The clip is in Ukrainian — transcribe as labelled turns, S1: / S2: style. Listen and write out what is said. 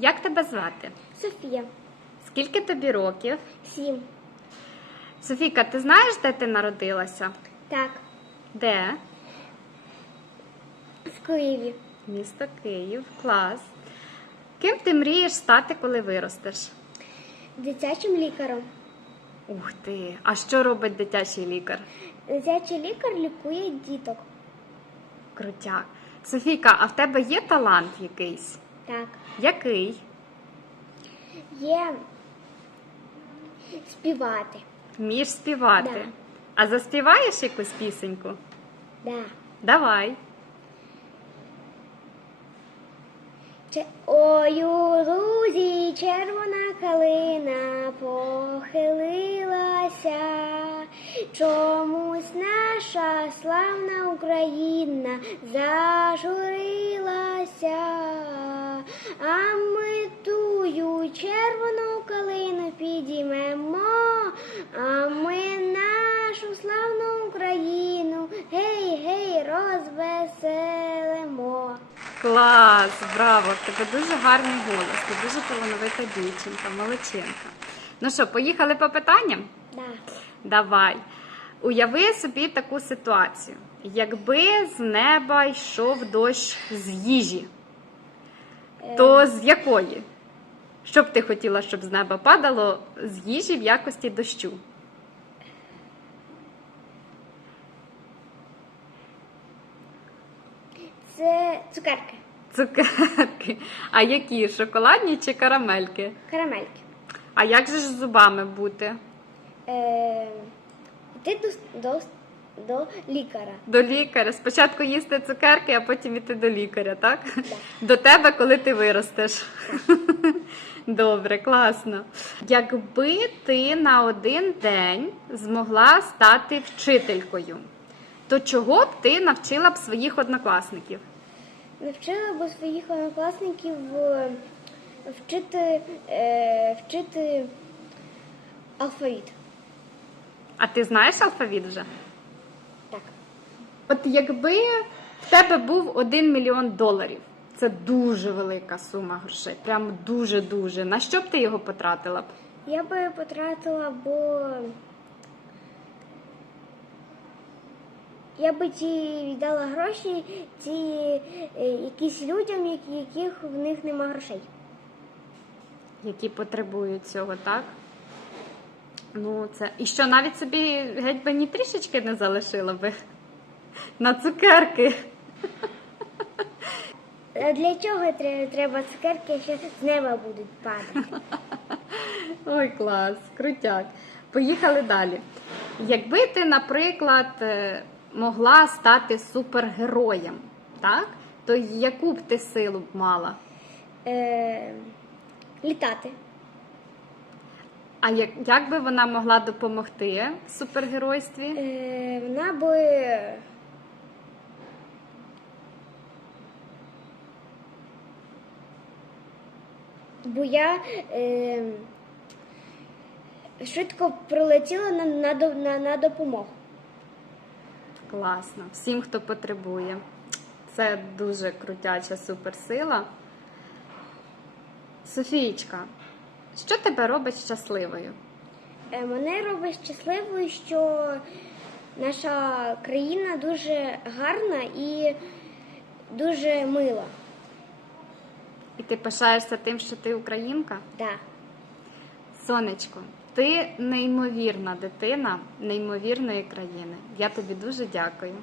S1: Як тебе звати?
S2: Софія.
S1: Скільки тобі років?
S2: Сім.
S1: Софійка, ти знаєш, де ти народилася?
S2: Так.
S1: Де?
S2: В Києві.
S1: Місто Київ, клас. Ким ти мрієш стати, коли виростеш?
S2: Дитячим лікарем.
S1: Ух ти! А що робить дитячий лікар?
S2: Дитячий лікар лікує діток.
S1: Крутяк. Софійка, а в тебе є талант якийсь?
S2: Так.
S1: Який?
S2: Є співати.
S1: Вмієш співати?
S2: Да.
S1: А заспіваєш якусь пісеньку?
S2: Да.
S1: Давай.
S2: Че- Ой, у лузі червона калина похилилася, чомусь наша славна Україна зажурилася, а ми тую червону калину підіймемо, а ми нашу славну Україну гей, гей, розвеселимо.
S1: Клас, браво! В тебе дуже гарний голос, ти дуже талановита дівчинка, молодчинка. Ну що, поїхали по питанням?
S2: Да.
S1: Давай. Уяви собі таку ситуацію. Якби з неба йшов дощ з їжі, то з якої? Що б ти хотіла, щоб з неба падало з їжі в якості дощу?
S2: Це цукерки,
S1: Цукерки. А які? Шоколадні чи карамельки?
S2: карамельки.
S1: А як же ж з зубами бути?
S2: Е, йти до, до, до лікаря.
S1: До лікаря. Спочатку їсти цукерки, а потім іти до лікаря, так? До тебе, коли ти виростеш. Добре, класно. Якби ти на один день змогла стати вчителькою, то чого б ти навчила б своїх однокласників?
S2: Навчила би своїх однокласників е, вчити, е, вчити алфавіт.
S1: А ти знаєш алфавіт вже?
S2: Так.
S1: От якби в тебе був 1 мільйон доларів, це дуже велика сума грошей, прям дуже-дуже. На що б ти його потратила б?
S2: Я би потратила, бо я би ті віддала гроші ті е, якісь людям, які- яких в них нема грошей.
S1: які потребують цього, так? Ну, це. І що навіть собі геть би ні трішечки не залишила би на цукерки.
S2: А для чого треба цукерки, якщо з неба будуть падати?
S1: Ой, клас, крутяк. Поїхали далі. Якби ти, наприклад, е, могла стати супергероєм, так? То яку б ти силу б мала?
S2: Е, літати.
S1: А як, як би вона могла допомогти в супергеройстві?
S2: Е, вона би бо я е, швидко прилетіла на, на, до- на, на допомогу.
S1: Класно. Всім, хто потребує. Це дуже крутяча суперсила. Софієчка, що тебе робить щасливою?
S2: Е, мене робить щасливою, що наша країна дуже гарна і дуже мила.
S1: І ти пишаєшся тим, що ти українка?
S2: Да.
S1: Сонечко, ти неймовірна дитина неймовірної країни. Я тобі дуже дякую.